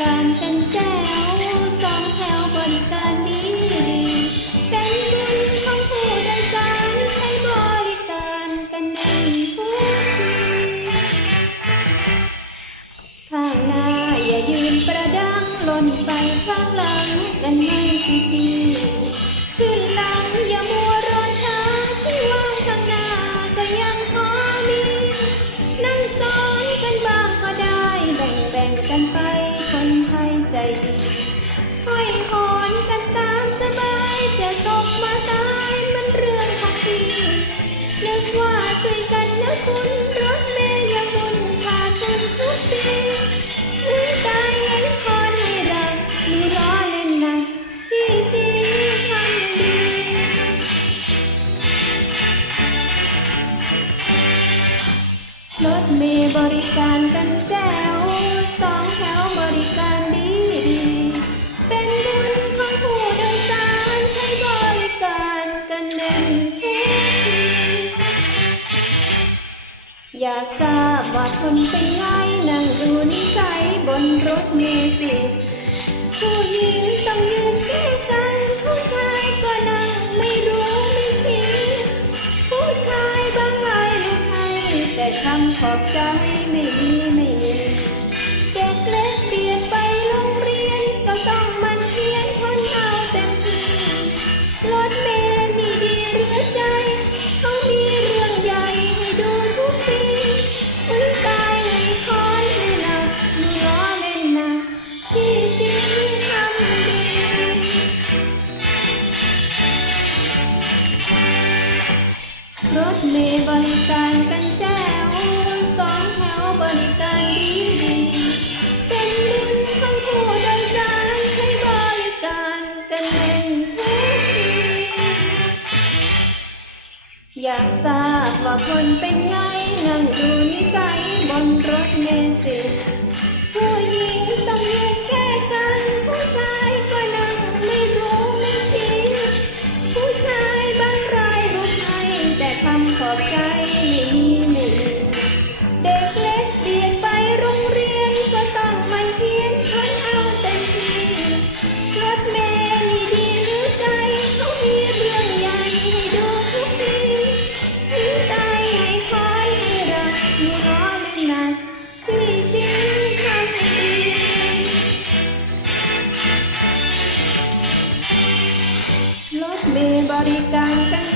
การกันแจ๋วสองแถวบริการดีเป็นบุญของผู้โดยสารใช้บริการกันแน่นทุกทีข้างหน้าอย่ายืนประดังหล่นไปข้างหลังกันไม่สิดี ใจดีห้อยหอนกันตามสบายจะตกมาตายมันเรื่องของพี่นึกว่าช่วยกันนะคุณรถเมย์ยังบุญขาดทุนทุกปีอุ้ยตายยังคอนให้เราดูล้อเล่นนะที่จริงทำดีรถเมล์บริการกันแจ๋วากทราบว่าคนเป็นไงนั่งดูนิสัยบนรถเมล์สิผู้หญิงต้องยืนแก้กัน ผู้ชายก็นั่งไม่รู้ไม่ชี้ผู้ชายบางรายรู้ให้แต่คำขอบใจไม่มีไม่มี คนเป็นไงนั่งดูนิสัยบนรถเมล์สิ ร